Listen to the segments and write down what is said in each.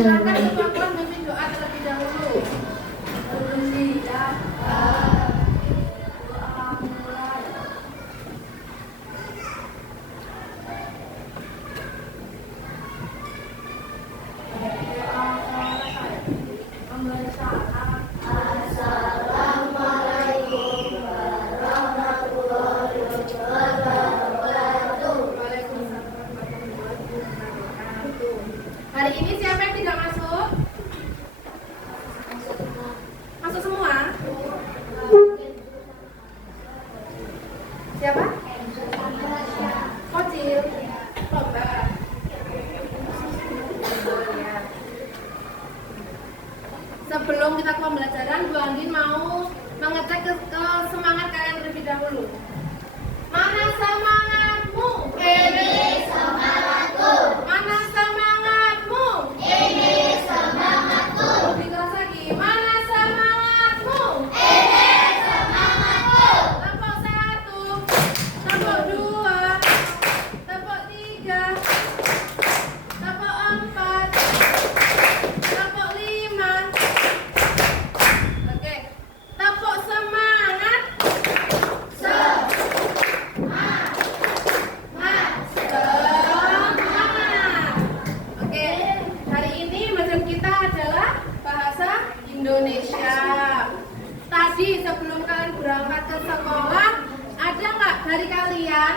Silakan semua kelas memimpin doa terlebih dahulu. Hari ini siapa yang tidak masuk? Masuk semua? Siapa? Kocil. Lomba. Sebelum kita ke pembelajaran, Bu Andin mau mengecek ke semangat kalian terlebih dahulu. Mana semangatmu? Ini semangatku. Mana semangatmu? Ini semangatku. Lebih keras lagi. Mana semangatmu? Ini semangatku. Tepuk 1, tepuk 2, tepuk 3, tepuk 4, tepuk 5. Oke, tepuk semangat. Semangat. Oke, hari ini materi kita adalah bahasa Indonesia. Tadi sebelum kalian berangkat ke sekolah, ada nggak dari kalian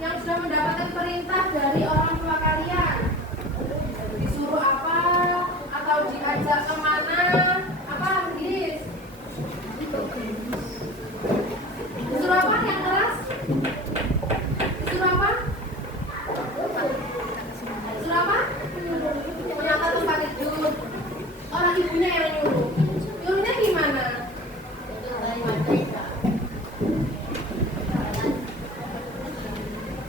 yang sudah mendapatkan perintah dari orang tua kalian? Disuruh apa? Atau diajak kemana? Apa, Gis? Disuruh apa yang keras? Disuruh apa? Disuruh apa? Menata tempat tidur. Orang ibunya yang nyuruh. Nyuruhnya gimana?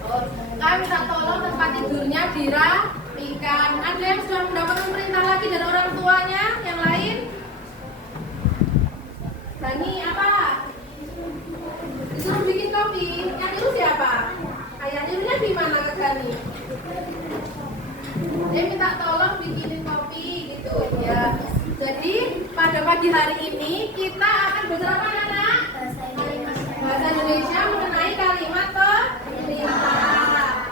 Oh, kami minta tolong tempat tidurnya dirapikan. Ada yang sudah mendapatkan perintah lagi dari orang tuanya? Yang lain? Dani apa? Disuruh bikin kopi. Yang itu siapa? Ayah nyuruhnya gimana ke Dani? Dia minta tolong bikinin kopi gitu ya. Jadi pada pagi hari ini kita akan belajar apa anak? Bahasa Indonesia mengenai kalimat perintah.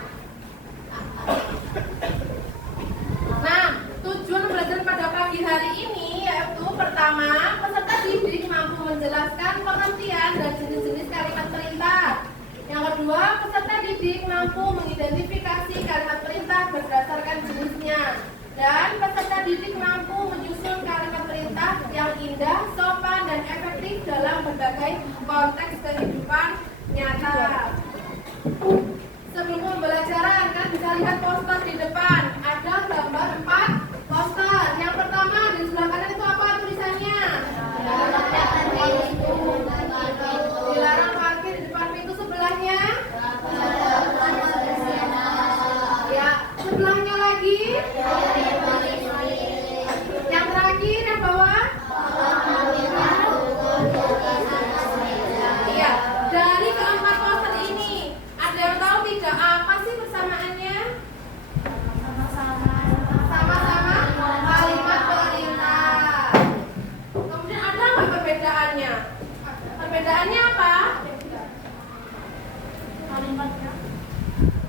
Nah, tujuan belajar pada pagi hari ini yaitu pertama, peserta didik mampu menjelaskan pengertian dan jenis-jenis kalimat perintah. Yang kedua, peserta didik mampu mengidentifikasi kalimat perintah berdasarkan jenisnya. Dan peserta didik mampu menyusun kalimat perintah yang indah, sopan, dan efektif dalam berbagai konteks kehidupan nyata. Sebelum pembelajaran, kalian bisa lihat poster di depan. Ada gambar 4 poster. Yang pertama di sebelah kanan itu apa tulisannya? Dilarang parkir di depan pintu. Sebelahnya? Ya, sebelahnya lagi? Yang terakhir yang bawah? Iya, dari keempat poster ini ada yang tahu tidak apa sih persamaannya? Sama-sama kalimat perintah. Kemudian ada nggak perbedaannya? Perbedaannya apa?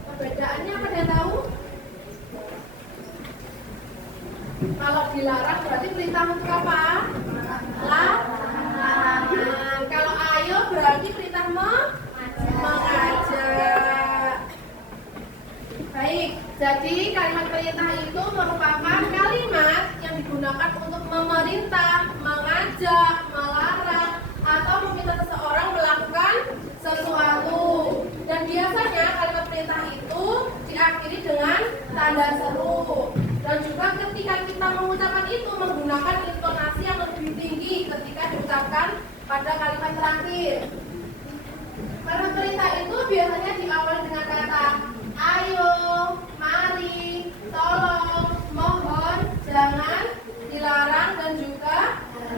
Perbedaannya apa dia tahu? Kalau dilarang berarti perintah untuk apa? Larangan. Kalau ayo berarti perintah mengajak. Baik, jadi kalimat perintah itu merupakan kalimat yang digunakan untuk memerintah, mengajak, melarang, atau meminta seseorang melakukan sesuatu. Dan biasanya kalimat perintah itu diakhiri dengan tanda seru. Dan juga ketika kita mengucapkan itu menggunakan intonasi yang lebih tinggi ketika diucapkan pada kalimat terakhir. Kalimat perintah itu biasanya diawali dengan kata ayo, mari, tolong, mohon, jangan, dilarang, dan juga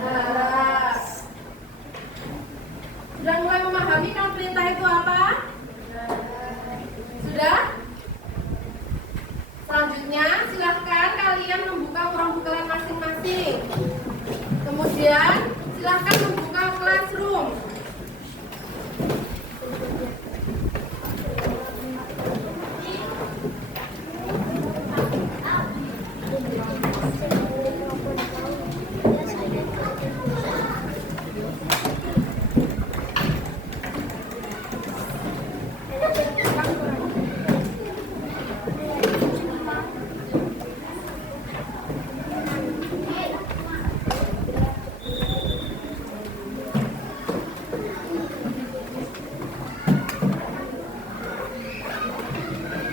harap. Sudah mulai memahami kan perintah itu apa? Sudah? Selanjutnya silahkan kalian membuka kurang buku Silahkan membuka classroom.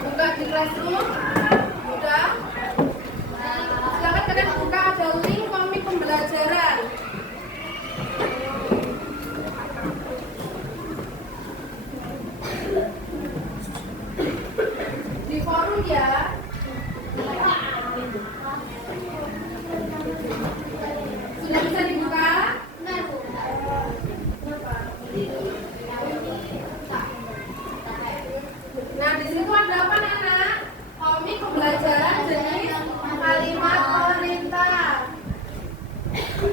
Buka di classroom. Udah. Silakan kalian buka, ada link komik pembelajaran. Di forum ya. Sudah bisa dibuka? Nah, di situ ada apa, Nana? Komik pembelajaran jenis kalimat perintah.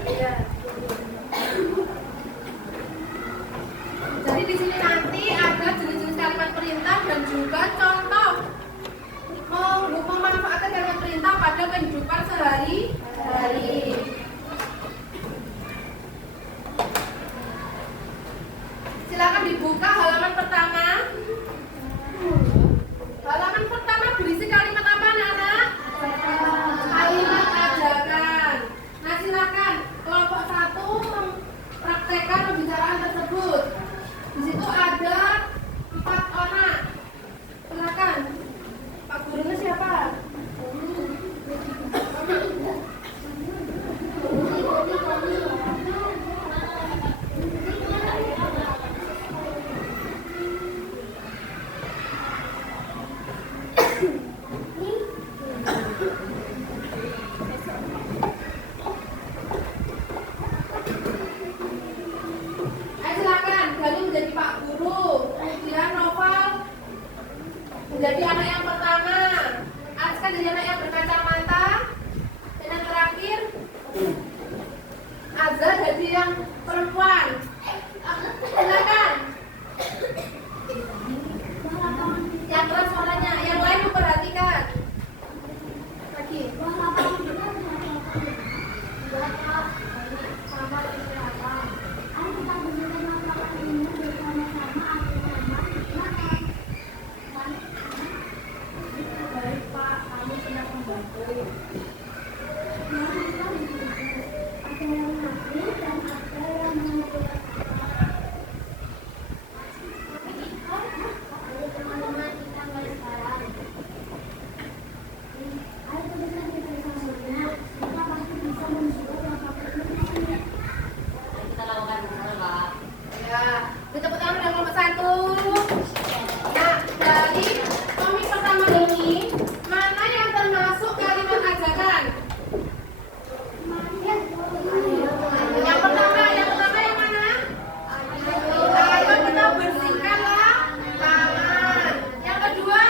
Ya. Jadi di sini nanti ada jenis-jenis kalimat perintah dan juga contoh memanfaatkan kalimat perintah pada kehidupan sehari-hari. Silakan dibuka halaman pertama. Halaman pertama berisi kalimat apa, anak-anak? Kalimat ajakan. Nah, silakan kelompok 1 mempraktekkan pembicaraan tersebut. Di situ ada 4 orang. Silakan. Pak gurunya siapa? Silakan, Dani menjadi Pak Guru, kemudian Noval menjadi anak yang pertama, Aska jadi anak yang berkacamata, dan yang terakhir Azza jadi yang perempuan. Silakan. Yang keras suaranya, yang lain memperhatikan. Lagi. Ya, tepuk tangan yang nomor 1. Nah, dari komik pertama ini, mana yang termasuk kalimat ajakan? Yang pertama yang mana? Ayo kita bersihkanlah tangan. Yang kedua,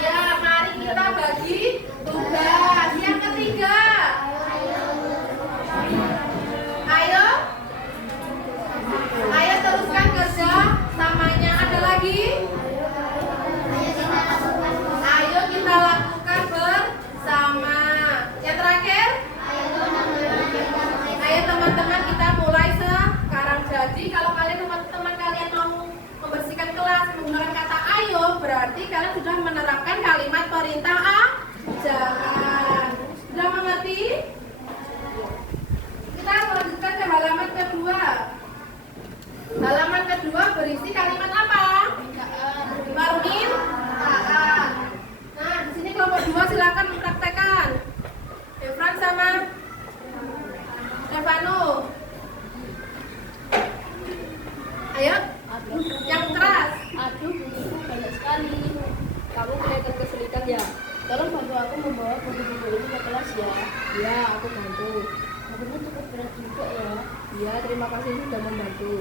ya, mari kita bagi tugas. Yang ketiga, ayo teruskan kerja samanya. Ada lagi? Ayo kita lakukan bersama. Yang terakhir? Ayo teman-teman kita mulai sekarang. Jadi kalau teman-teman kalian mau membersihkan kelas menggunakan kata ayo, berarti kalian sudah menerapkan kalimat perintah ajakan. Sudah mengerti? Kita lanjutkan ke halaman kedua. Halaman kedua berisi kalimat apa? Permintaan. Nah, di sini kelompok 2 silakan mempraktekkan. Efran sama Stefano. Ayo, yang keras. Aduh, bukuku banyak sekali. Kamu kelihatan kesulitan ya? Tolong bantu aku membawa buku-buku ini ke kelas ya. Ya, aku bantu. Bukunya cukup berat juga ya. Ya, terima kasih sudah membantu.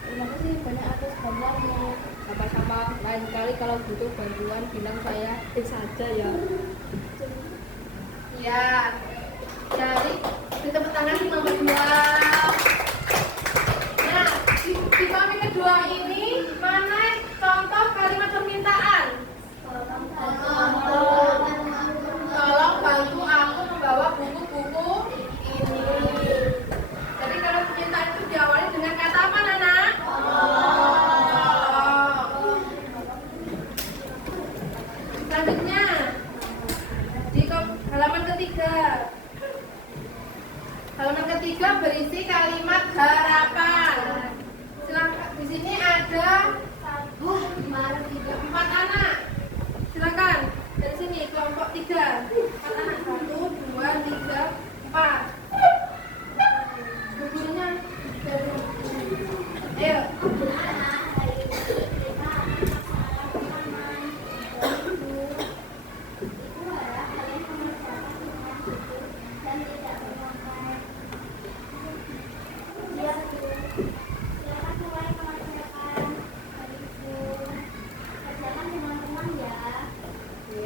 Terima kasih banyak atas bantuannya. Sama-sama. Lain kali kalau butuh bantuan bilang saya saja ya. Ya, jadi di tepuk tangan Yang ketiga berisi kalimat harapan. Silakan, di sini ada 4 anak. Silakan dari sini kelompok 3. 4 anak, 1, 2, 3, 4. Gurunya ayo.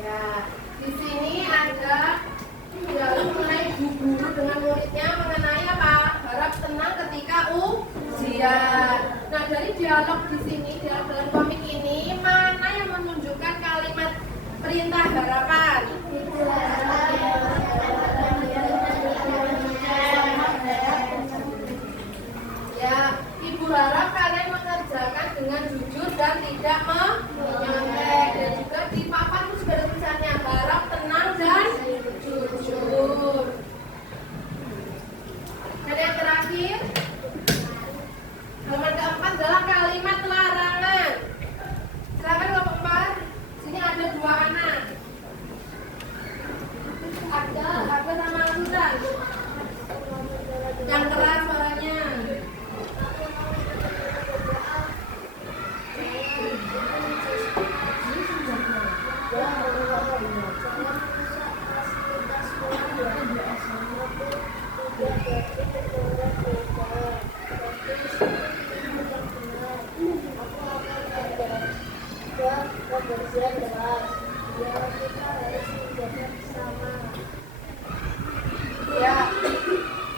Ya, di sini ada dialog mengenai guru dengan muridnya mengenai apa? Harap tenang ketika ujian. Nah, dari dialog di sini, dialog dalam komik ini, mana yang menunjukkan kalimat perintah harapan? Ya, Ibu harap kalian mengerjakan dengan jujur dan tidak menyontek. Dan juga di papan itu sudah ada tulisannya harap tenang dan jujur. Dan yang terakhir, halaman keempat adalah kalimat larangan. Silakan kelompok 4. Sini ada 2 anak. Ada sama Susan. Yang keras suaranya. Ya,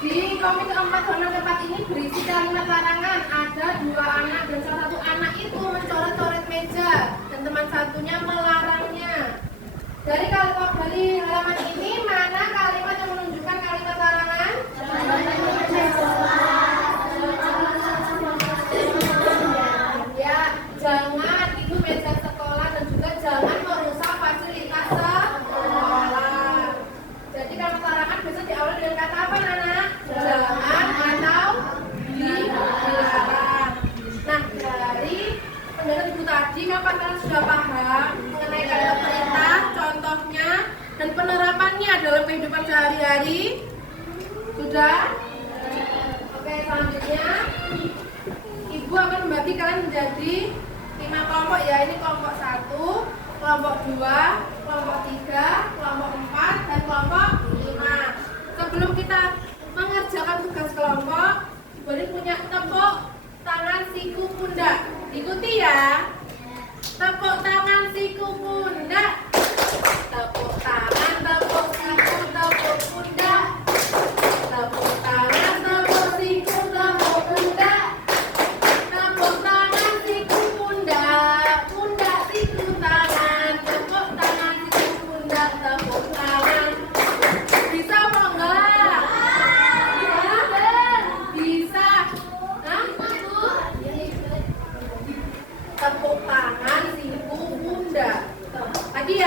di komik keempat halaman keempat ini berisi kalimat larangan. Ada 2 anak dan salah satu anak itu mencoret-coret meja dan teman satunya melarangnya. Dari halaman ini mana kalimat yang menunjukkan kalimat larangan? Ya, jangan itu meja sekolah dan juga jangan merusak fasilitas sekolah. Jadi kalau larangan biasa diawali dengan kata apa, Nana? Jangan atau dilarang. Nah, dari penjelasan Ibu tadi, apa kalian sudah paham mengenai kalimat perintah, contohnya, dan penerapannya dalam kehidupan sehari-hari? Sudah? Oke, selanjutnya Ibu akan membagi kalian menjadi 5 kelompok ya. Ini kelompok 1, kelompok 2, kelompok 3, kelompok 4, dan kelompok 5. Sebelum kita mengerjakan tugas kelompok, boleh punya tepuk tangan siku pundak. Ikuti ya. Tepuk tangan siku pundak. Tepuk tangan, tepuk siku, tepuk pundak. Tepuk tangan, tepuk siku, tepuk pundak. Tepuk tangan siku pundak. Pundak siku tangan. Tepuk tangan siku pundak. Tepuk tangan. Bisa apa enggak? Bisa. Hah? Tepuk tangan siku pundak. Tadi ya.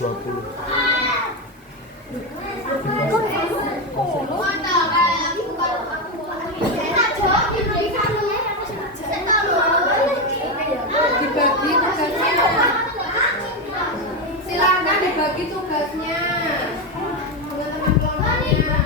20. Dibagi tugasnya. Silakan dibagi tugasnya dengan teman-temannya.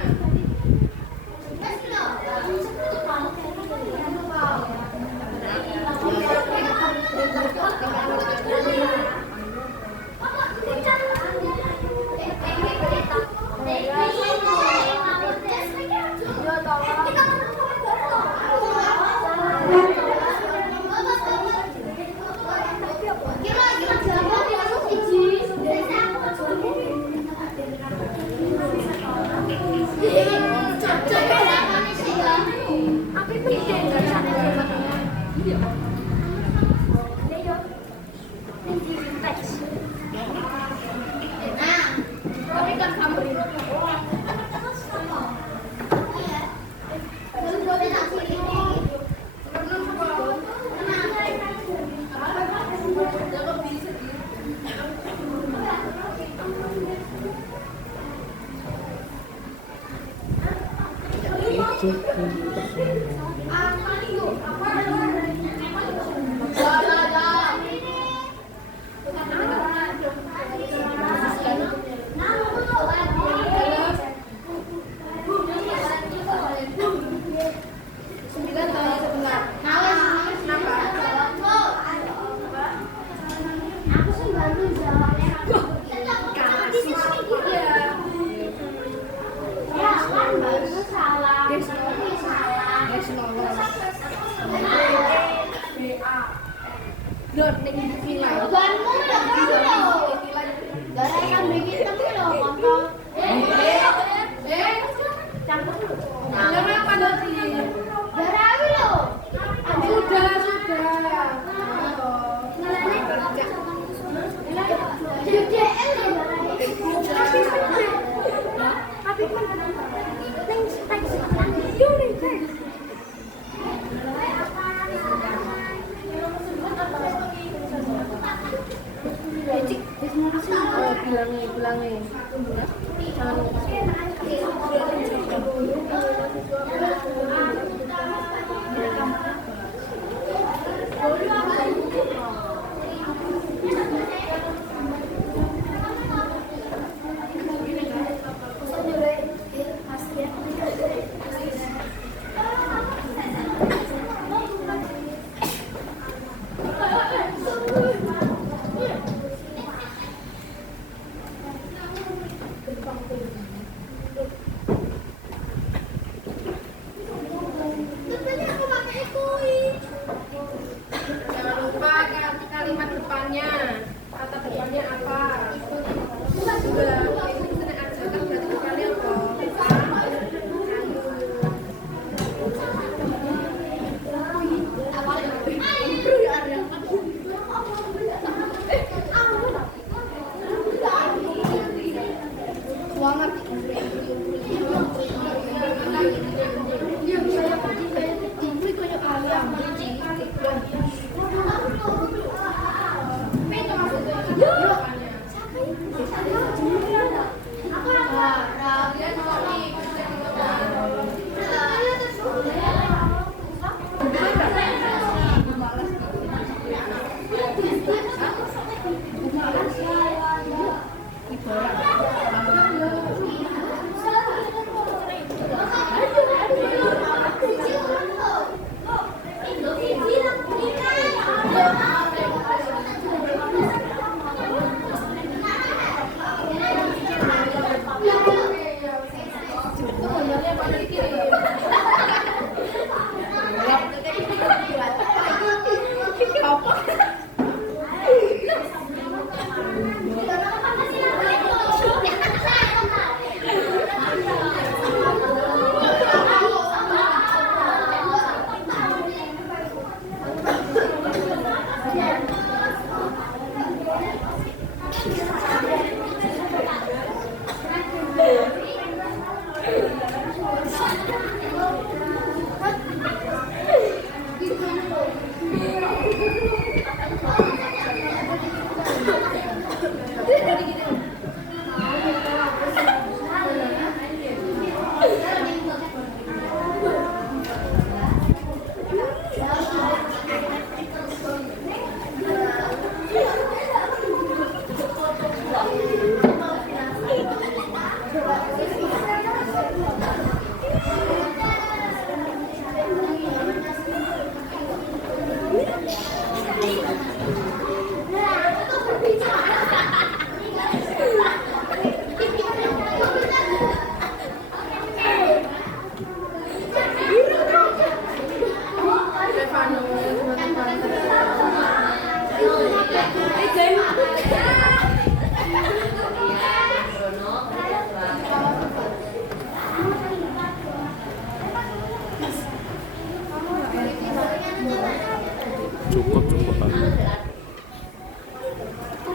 Bilangin. Jangan lupa kalimat depannya. Kata depannya apa? Sudah, itu bisa diajarkan berarti depannya apa?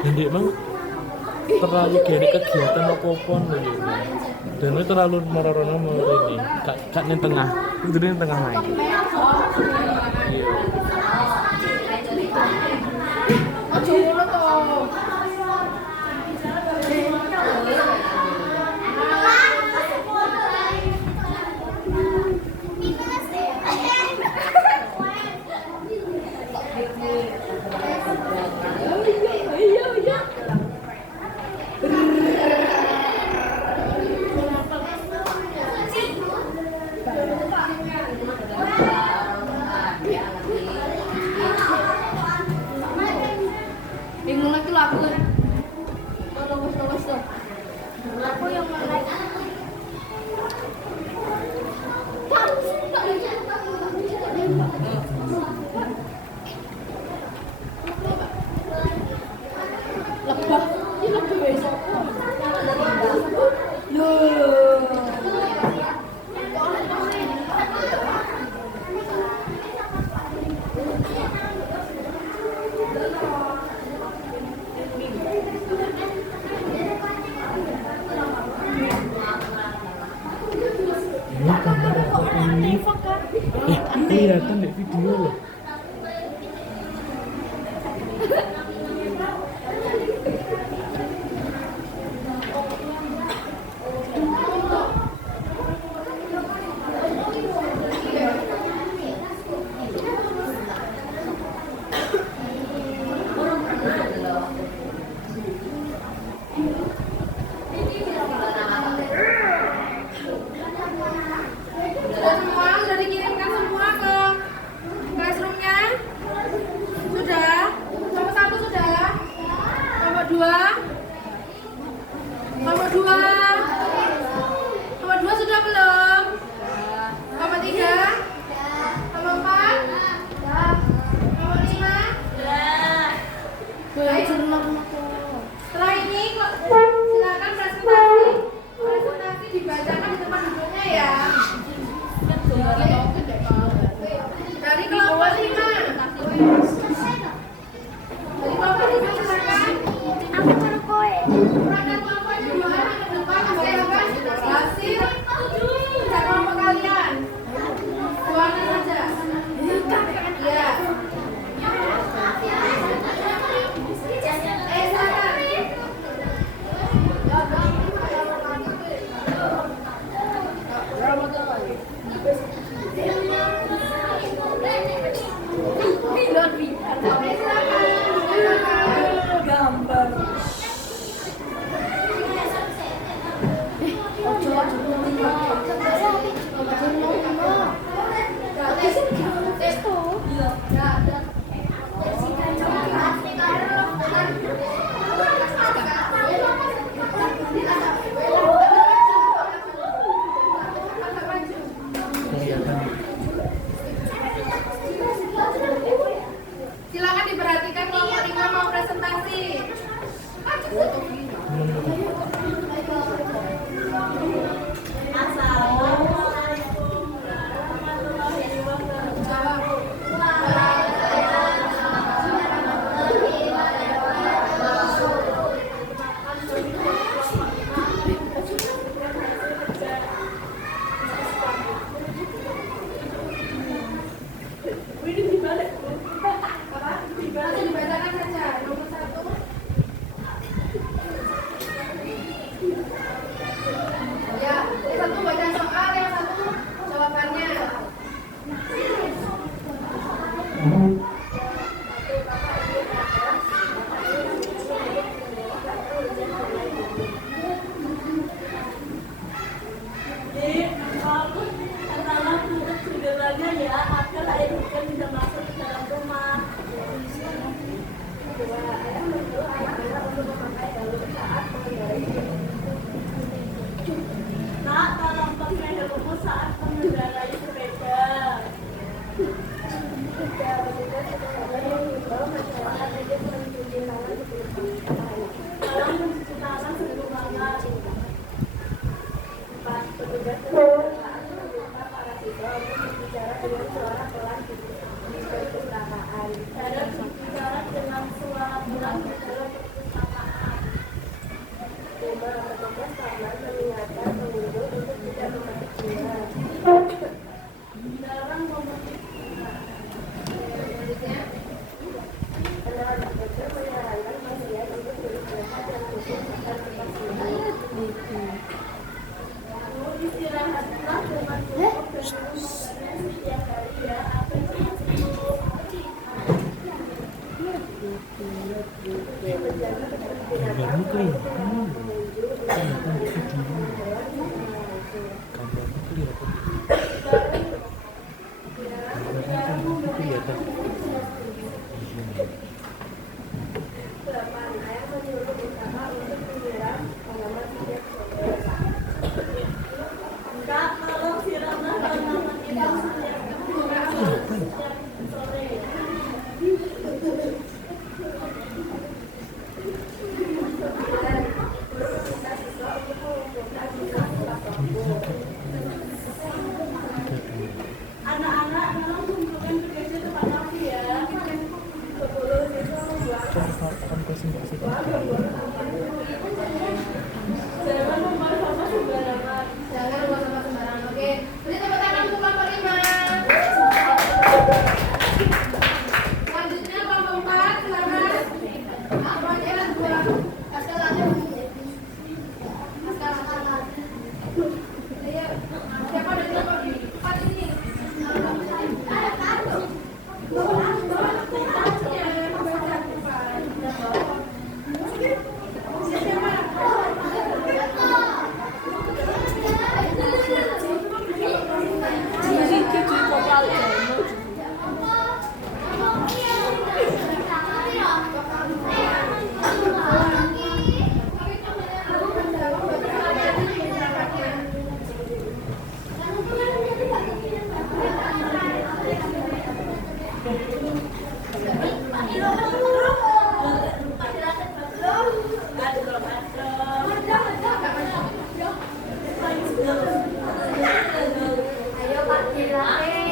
Jadi emang terlalu gini kegiatan apa-apa nih. Dan itu terlalu merorona mau ini. Kak ning tengah. Itu ning tengah main. Iya. Ojo ngono to. Bingung lagi lah aku. Lewas tuh. Aku yang mana? Lebah, ini lebah besok. Ini kamera apa ini? Kelihatan di video loh. Sudah semua, sudah dikirimkan semua ke classroomnya? Sudah? Nomor 1 sudah? Nomor 2? Nomor 2? Nomor 2 sudah belum? Nomor 3? Nomor 4? Nomor 5? Baik. Setelah ini silakan presentasi dibacakan di tempat duduknya ya. Dari kelompok 5. Dari kelompok 5 silakan. Aku baru kowe. Uraikan kelompoknya 2 hari ke depan silakan hasil kerja kelompok kalian. 2 hari saja. Iya. Silakan. Silakan diperhatikan kelompok 5 mau presentasi. Nanti dibacakan saja. Nomor 1. taman mengingatkan pengunjung untuk tidak memetik bunga. Dilarang memetik bunga. Selanjutnya, Anak-anak kecil menyarankan pasien untuk beristirahat yang cukup akan tempat tidur. Istirahatlah dengan cukup dan melakukannya setiap hari ya. Apa itu cukup? Menjaga ketertiban Gambarmu kelihatan. pengunjung Kelihatan di video. Gambarmu kelihatan. Gambarmu kelihatan. Delapan, ayah menyuruh usaha untuk menyiram tanaman setiap sore. Kak, tolong siramlah tanaman itu setiap sore. Kita siswa untuk mengumpulkan sisa-sisa bambu. Anak-anak, tolong kumpulkan tugasnya tepat waktu ya. 10 siswa membuat Akan presentasi. jangan membuang sampah sembarangan. jangan buang sampah sembarangan. Oke, beri tepuk tangan untuk kelompok 5. Selanjutnya kelompok 4, silakan. Kelompok 2. Ayo, siapa dari kelompok 4 ini? Ayo Pak jelasin.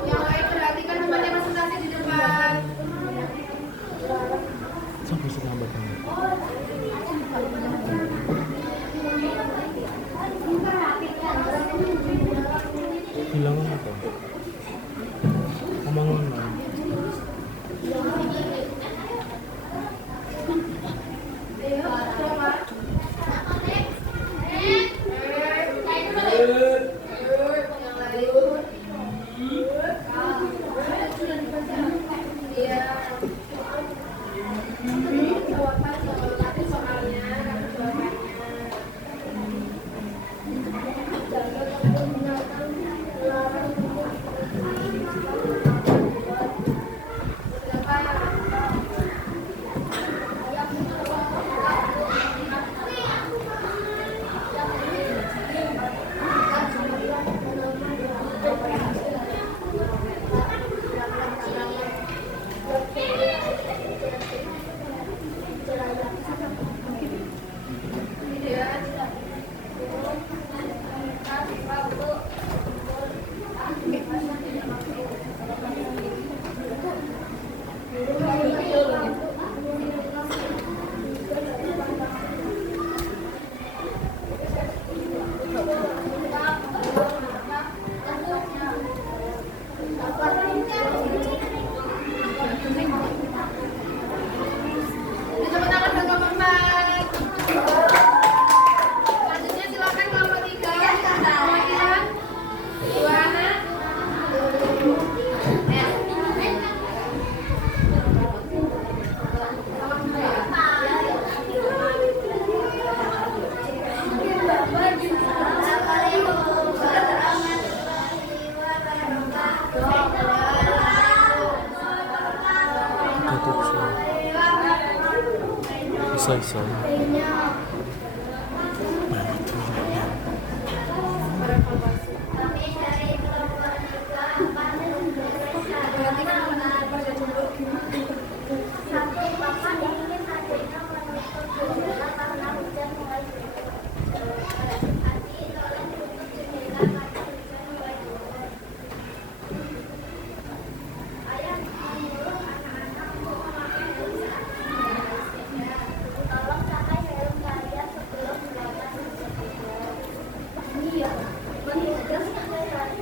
Yang lain perhatikan tempatnya presentasi di depan. Sampai sekarang bilang apa? Omong ngomong. Ayo, coba. iso. Kayaknya Mana tuh ya? kami dari kelompok juga panen satu bapak ingin adanya menutup jendela karena hujan mulai hati tolong tutup jendela karena hujan mulai turun. Ayah menyuruh anak-anak untuk memakai helm sepeda. Tolong pakai helm kalian sebelum melewati sepeda. Iya, menghindar sepeda.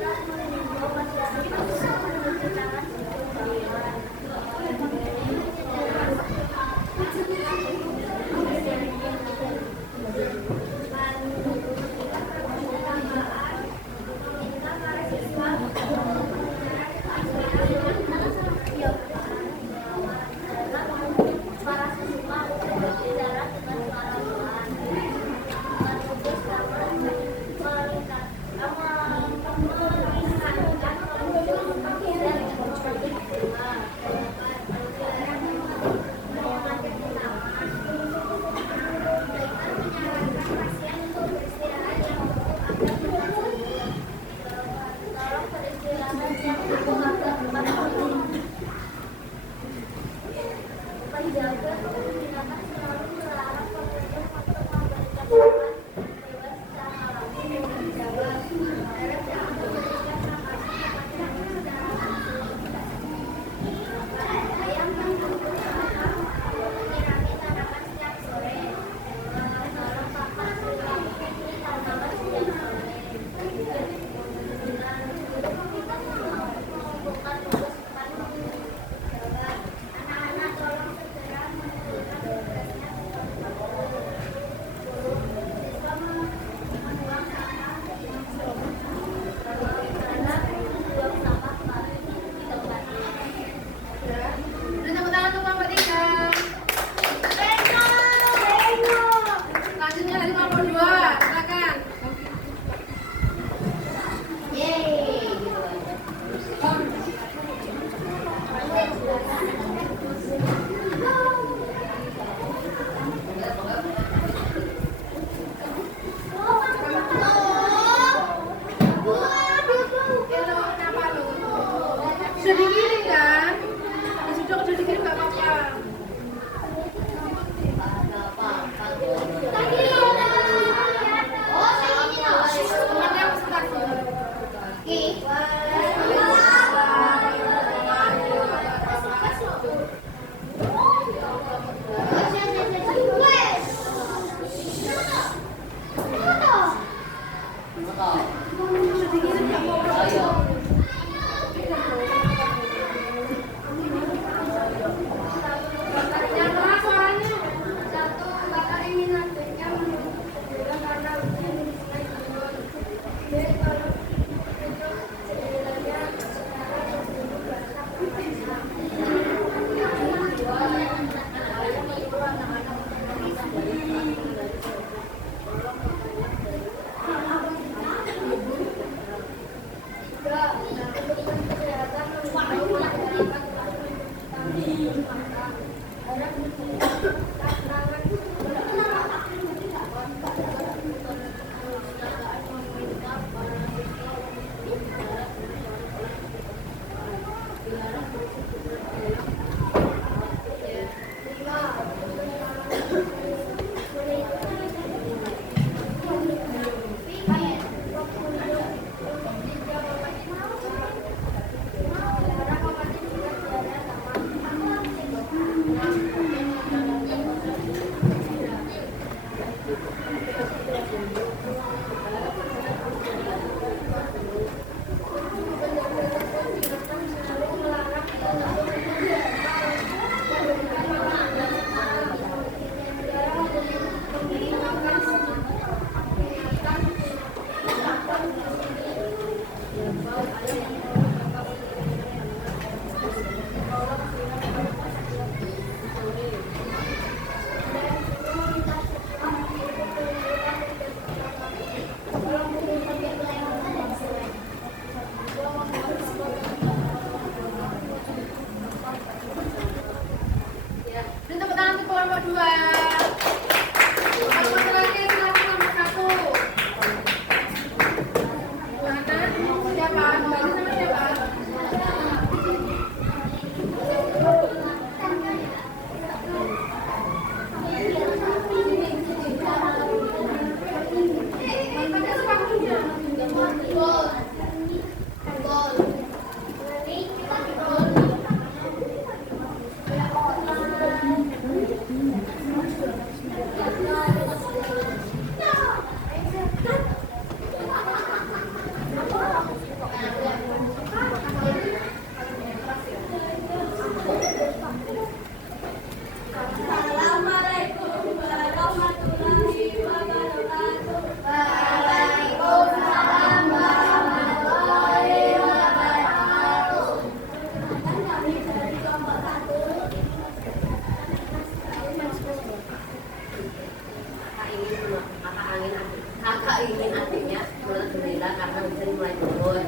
hujan mulai turun.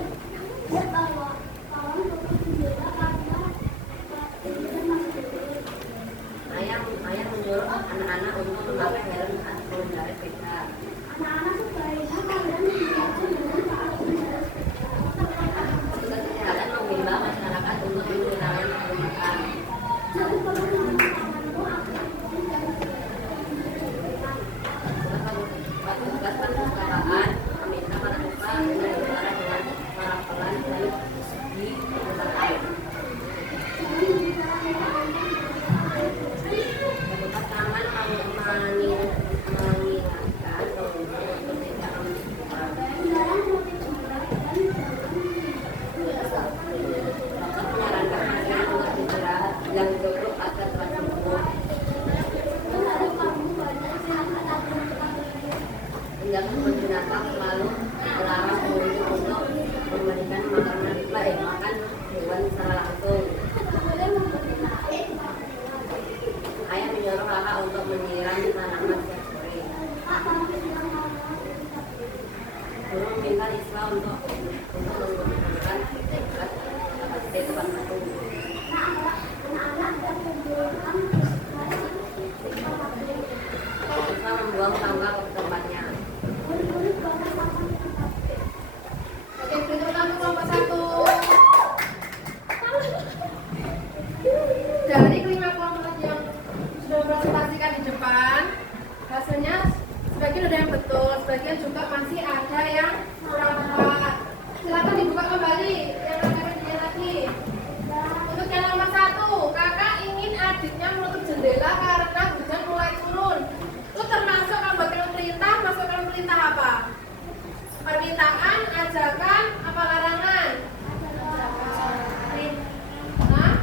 Ayah menyuruh anak-anak untuk memakai helm saat mengendarai sepeda. Petugas kesehatan mengimbau masyarakat untuk menggunakan masker. Petugas perpustakaan meminta para siswa berbicara dengan suara pelan dan di perpustakaan. Petugas taman mengingatkan pengunjung untuk tidak menunjukkan. Dokter menyarankan pasien untuk istirahat yang cukup agar cepat sembuh. Hingga kebun binatang selalu melarang pengunjung untuk memberikan makan hewan secara langsung. Ayah menyuruh kakak untuk menyiram tanaman setiap sore. Guru meminta siswa untuk menggunakan kapasitas tepat waktu. Siswa membuang sampah ke tempatnya. Oke, berikutnya untuk kelompok 1. Dari kelima kelompok yang sudah mempresentasikan di depan, hasilnya sebagian ada yang betul, sebagian juga masih ada yang kurang tepat. Silakan dibuka kembali yang akan dilihat lagi. Untuk yang nomor 1, kakak ingin adiknya menutup jendela karena hujan mulai turun. Itu termasuk anggota perintah, masukan perintah apa? Permintaan, ajakan, apa larangan? Hah?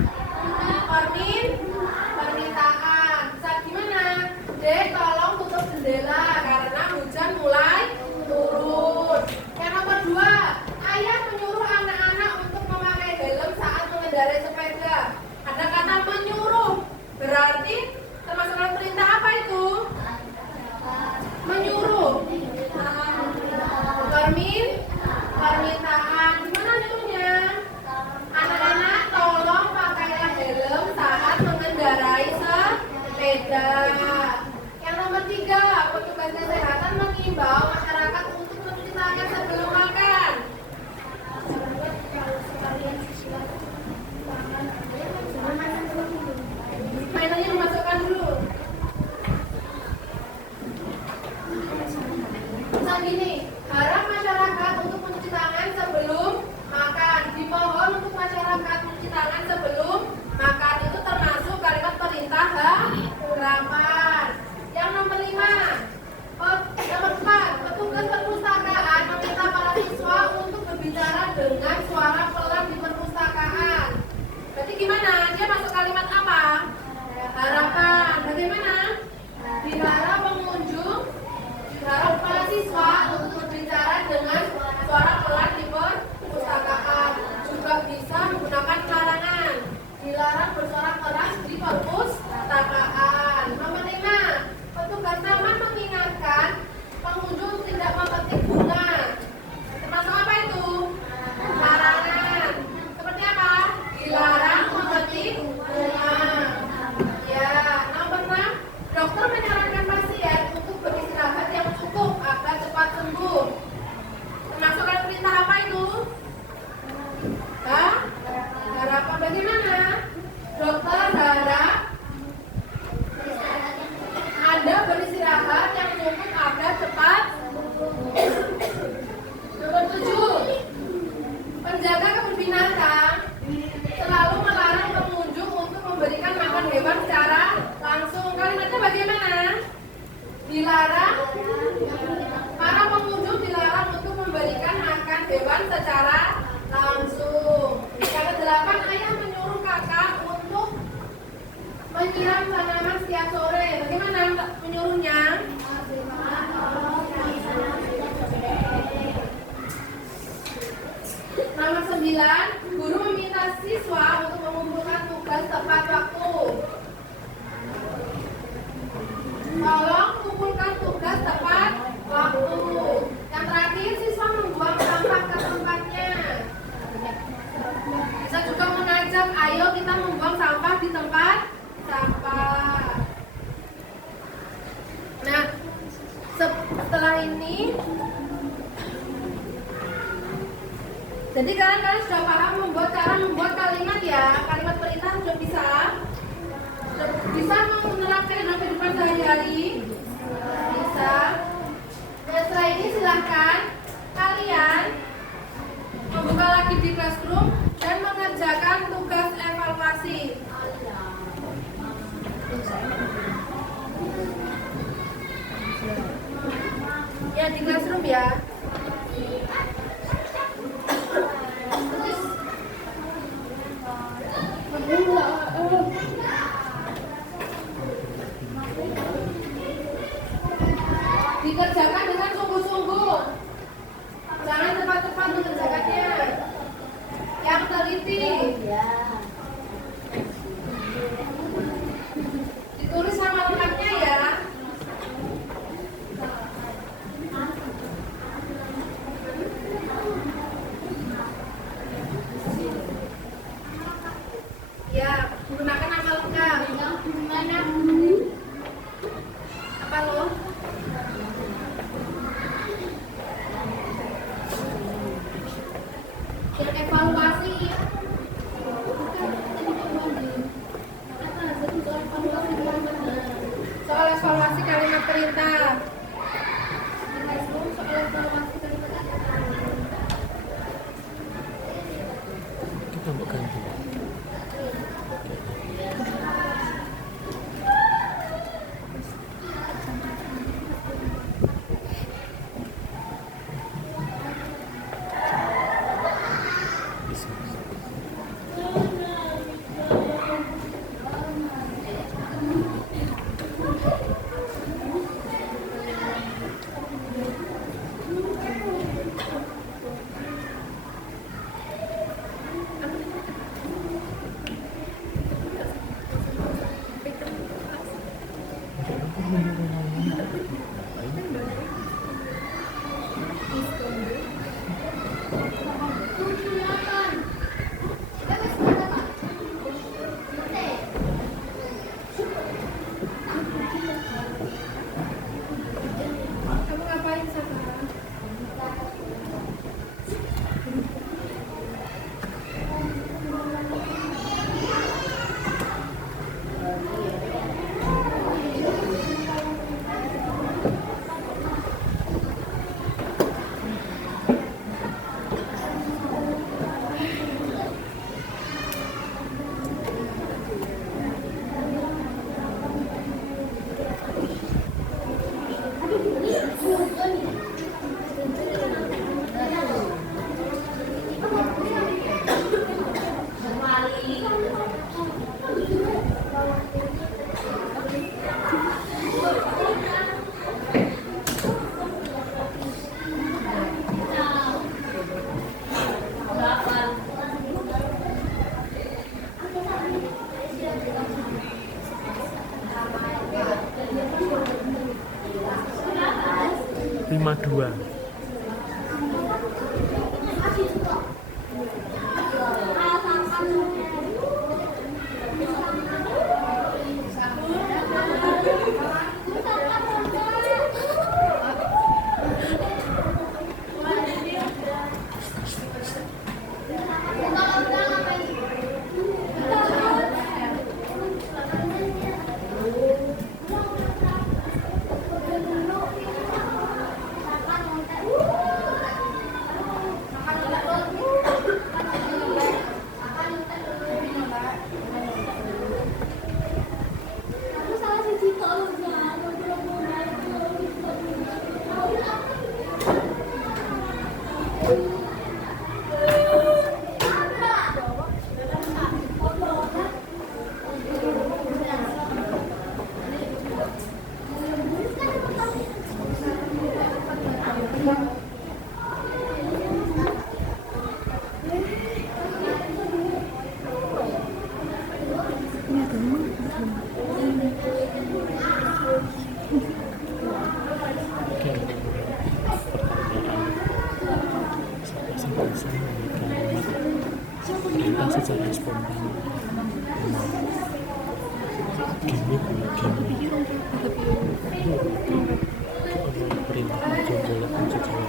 Permintaan. Saat gimana? Dek, tolong tutup jendela karena hujan mulai turun. Yang nomor 2, ayah menyuruh anak-anak untuk memakai helm saat mengendarai sepeda. Ada kata menyuruh, berarti termasuk perintah apa itu? Menyuruh. Permintaan. Gimana nyuruhnya? Anak-anak tolong pakailah helm saat mengendarai sepeda. Yang nomor 3, petugas kesehatan mengimbau masyarakat untuk mencuci tangan sebelum makan. Mainannya dimasukkan dulu. Misal gini, harap masyarakat untuk mencuci tangan sebelum makan. Dimohon untuk masyarakat mencuci tangan sebelum makan. Itu termasuk kalimat perintah harapan. Yang nomor 5, nomor 4, petugas perpustakaan meminta para siswa untuk berbicara dengan suara pelan di perpustakaan. Berarti gimana? Dia masuk kalimat apa? Harapan. Bagaimana? Diharap pengunjung, diharap para siswa untuk berbicara dengan suara pelan di perpustakaan. Juga bisa menggunakan larangan. Dilarang bersuara keras di perpustakaan. Nomor 5, petugas taman mengingatkan pengunjung tidak memetik bunga. Termasuk apa itu? Larangan. Seperti apa? Dilarang memetik bunga. Ya, nomor 6, dokter menyarankan pasien untuk beristirahat yang cukup agar cepat sembuh. Termasuk perintah apa itu? Hah? Harapan bagaimana? Dokter harap Anda beristirahat yang cukup agar cepat. Nomor 7, penjaga kebun binatang selalu melarang pengunjung untuk memberikan makan hewan secara langsung. Kalimatnya bagaimana? Dilarang, para pengunjung dilarang untuk memberikan makan hewan secara langsung. Yang ke-8, ayah menyuruh kakak untuk menyiram tanaman setiap sore. Bagaimana menyuruhnya? Nomor 9, guru meminta siswa untuk mengumpulkan tugas tepat waktu. Tolong kumpulkan tugas tepat waktu. Yang terakhir, siswa membuang sampah siap-siap, ayo kita membuang sampah di tempat sampah. Nah, setelah ini, jadi kalian sudah paham cara membuat kalimat ya, kalimat perintah sudah bisa menerapkan dalam kehidupan sehari-hari, bisa. Nah, setelah ini silahkan kalian membuka lagi di classroom dan mengerjakan tugas evaluasi. Ya, di classroom ya. Dikerjakan dengan sungguh-sungguh. Jangan cepat-cepat mengerjakannya. Yang teliti. Ditulis sama lengkapnya ya. Ya, gunakan nama lengkap. Gimana? Apa lo? Yang evaluasi soal evaluasi kalimat perintah. Soal evaluasi kalimat perintah. Kita mau ganti. Kamu ngapain sekarang? Lima dua. secara spontan. Gini perintah mencoba mencoba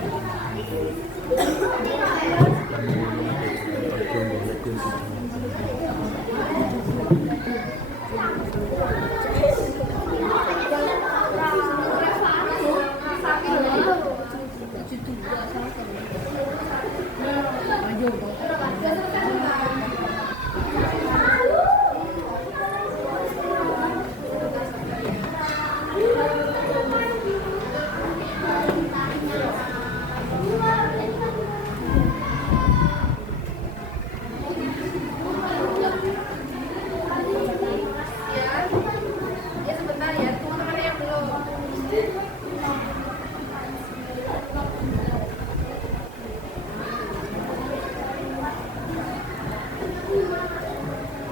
Ya sebentar ya, tunggu teman yang belum.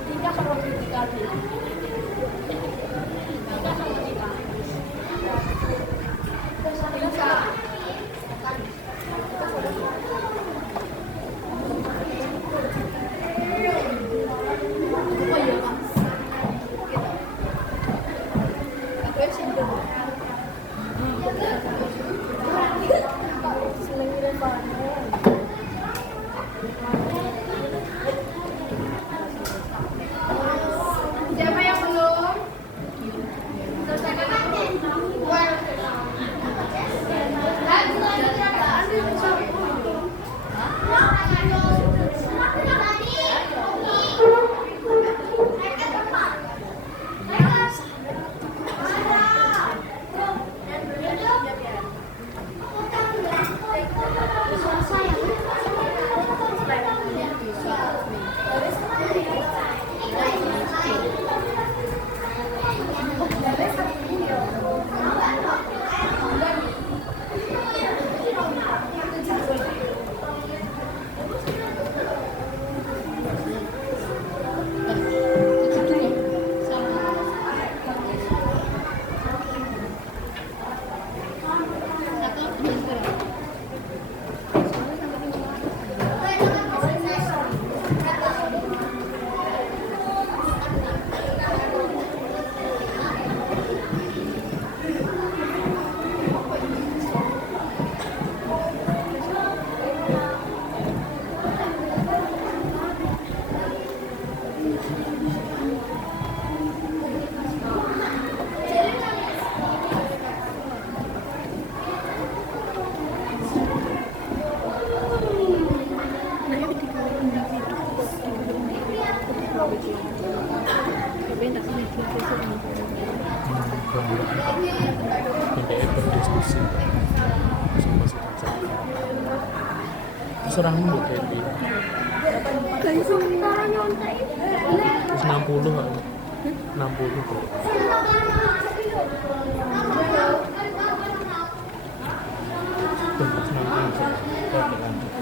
Tika sama Tika dulu. Siapa yang belum? Selesaikan aku. BDE berdiskusi sama si Kaca. Terus orang mbok Dewi. Terus 60 kan? 60 kok. Terus 60.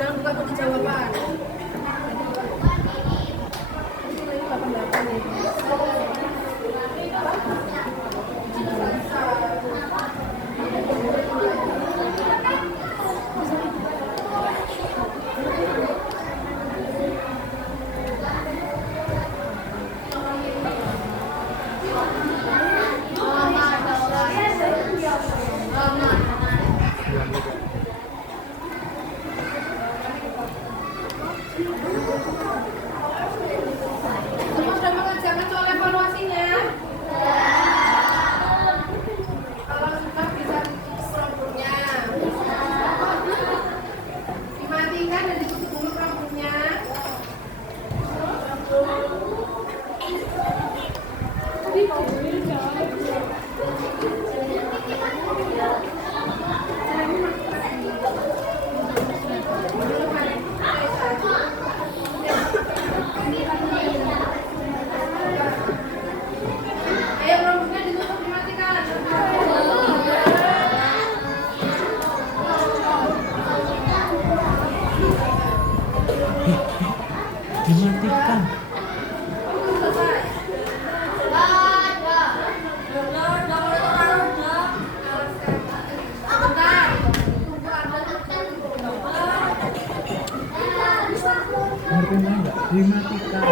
Jangan buka kunci jawaban. dimatikan.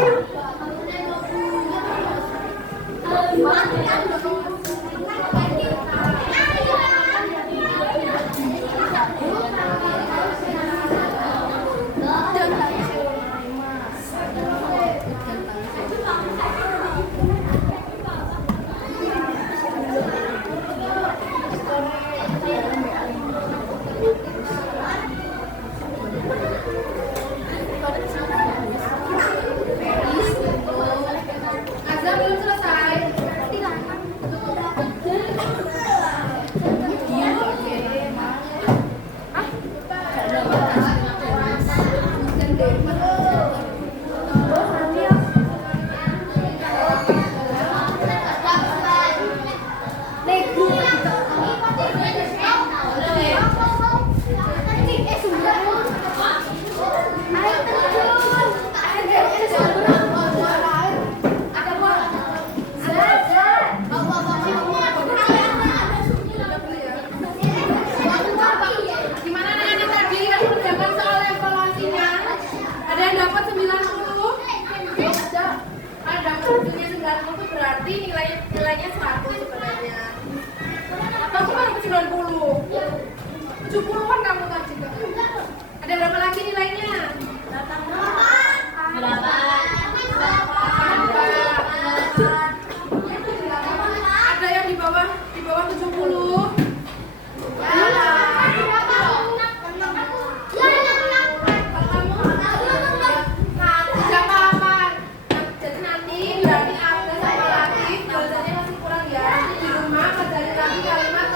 Azam belum selesai. Gimana anak-anak tadi yang mengerjakan soal evaluasinya? Ada yang dapat 90? Ada. Kalau dapat hasilnya 90 berarti nilainya 100 sebenarnya. Atau cuma 90? 70-an kamu tadi. Ada berapa lagi nilainya? 8. Ada yang di bawah 70? Tidak apa-apa. Jadi nanti berarti ada sama lagi belajarnya masih kurang ya. Di rumah pelajari lagi kalimat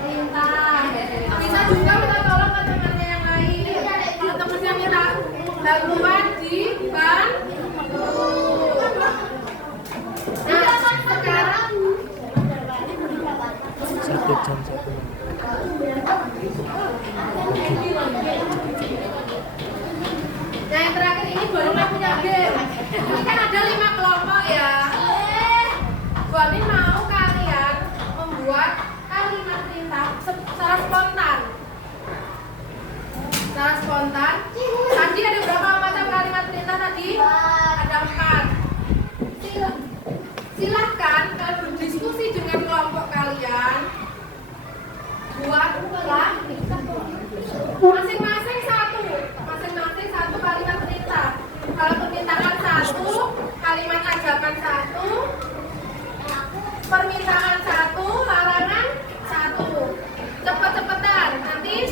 perintah. Bisa juga minta tolong ke temannya yang lain. Kalau temannya minta bantuan dibantu. Nah, sekarang 1 jam 1. Nah yang terakhir ini baru nggak punya game. Ini kan ada 5 kelompok ya. Boni mau kalian membuat kalimat perintah secara spontan. Secara spontan. Tadi ada berapa macam kalimat perintah tadi? Ada 4. Silahkan kalian berdiskusi dengan kelompok kalian. Buatlah masing-masing satu kalimat perintah. Kalau permintaan 1, kalimat ajakan 1, permintaan 1, larangan 1. Cepet-cepetan. Nanti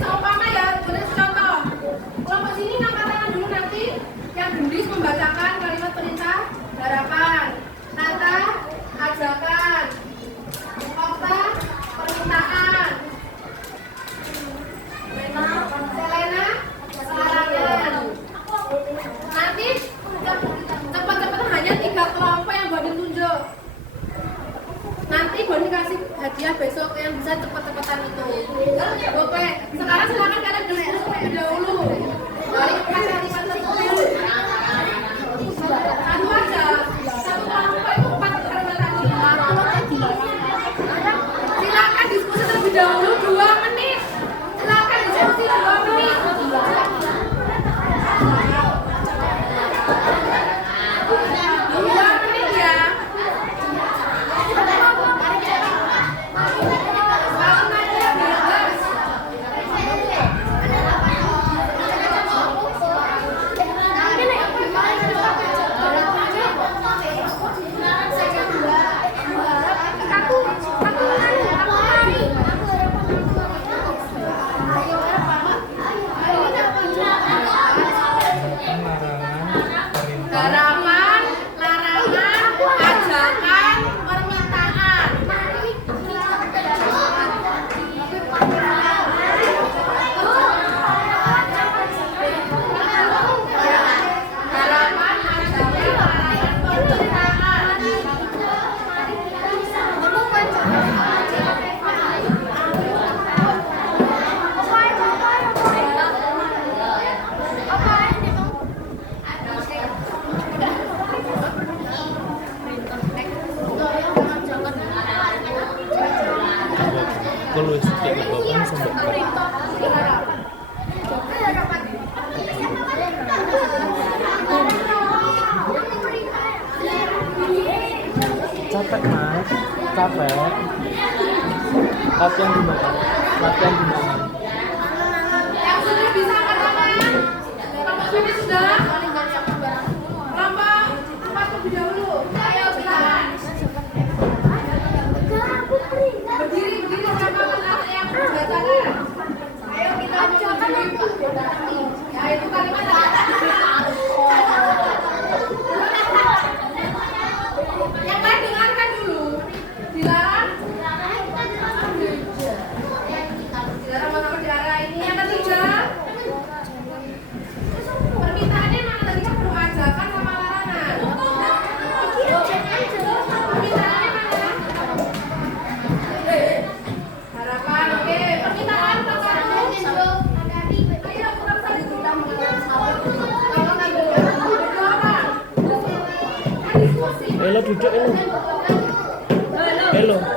seumpama ya, boleh contoh. Kelompok sini ngangkat tangan dulu nanti. Yang gendis membacakan kalimat perintah harapan. Nata ajakan. Okta permintaan. Selena larangan. Nanti cepat-cepat hanya 3 kelompok yang Boni tunjuk. Nanti Boni kasih hadiah besok yang bisa cepet-cepetan itu. Oke, sekarang silakan kalian diskusi terlebih dahulu. Dari 4 kalimat tersebut. Satu aja. Satu kelompok itu 4 kalimat tadi. Silakan diskusi terlebih dahulu 2 menit. Silakan diskusi 2 menit. 2 menit ya. Harapan, larangan, ajakan, permintaan. Harapan, ajakan, larangan, permintaan. Kalau sedikit bapak sampai capek mas, capek. Latihan di mana? Latihan di mana? Yang sudah bisa angkat tangan. Kelompok sini sudah. Kelompok 4 lebih dahulu. Ayo silakan. Berdiri siapa yang bacakan. Ayo kita berdiri. Ya itu kalimat yang lain dengarkan dulu. Dilarang. Dilarang mana berbicara ini. Yang ketiga, permintaannya mana tadi kan perlu ajakan sama larangan. Permintaannya mana? Harapan, oke. Permintaan pertama. Ayo kurang tadi kita kalau ngambil orang. Diskusi. Elo duduk Elo. Elo. 5.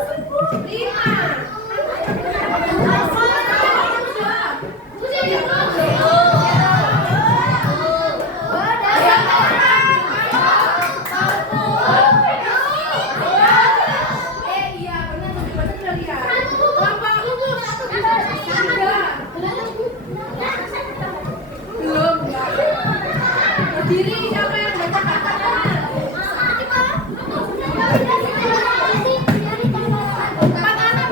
Berdiri siapa yang baca kata-kata? Empat anak.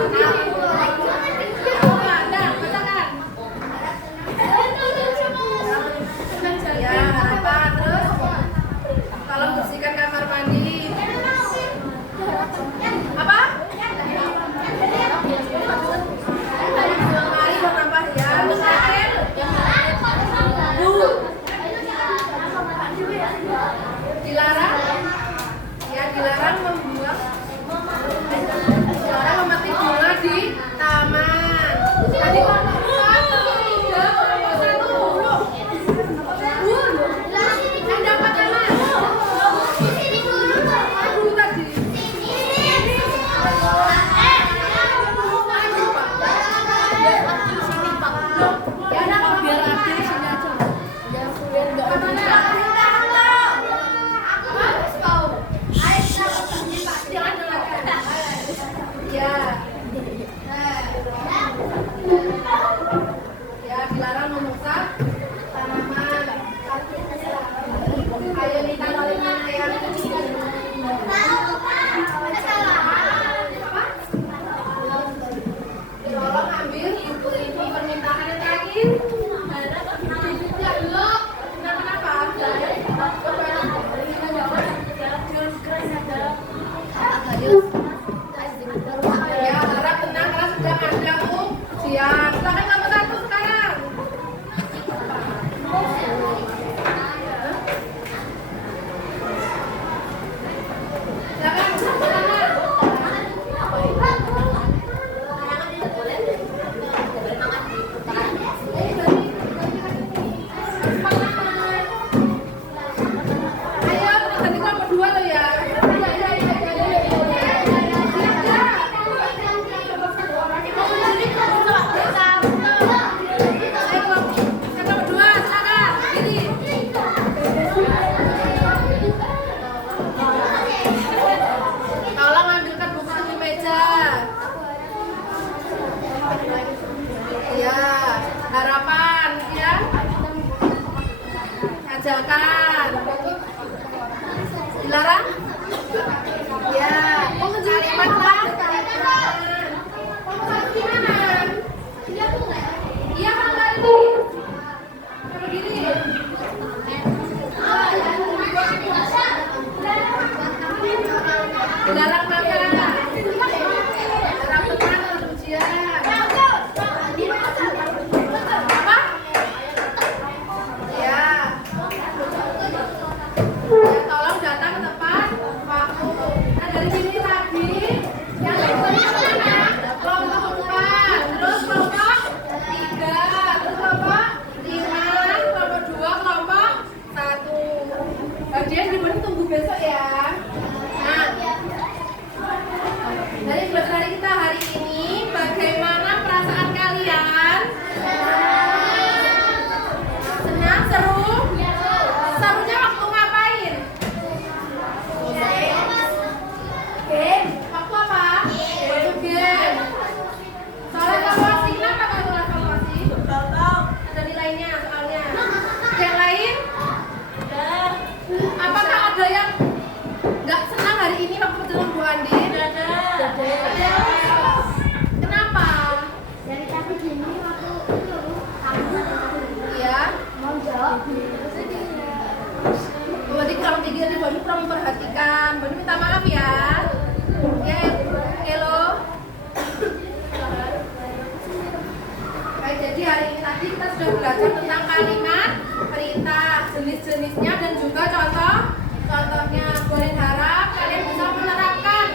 hari ini tadi kita sudah belajar tentang kalimat, perintah, jenis-jenisnya dan juga contohnya. Borin harap kalian bisa menerapkan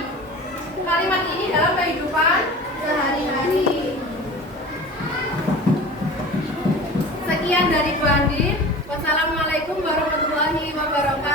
kalimat ini dalam kehidupan sehari-hari. Sekian dari Bu Andin. Wassalamualaikum warahmatullahi wabarakatuh.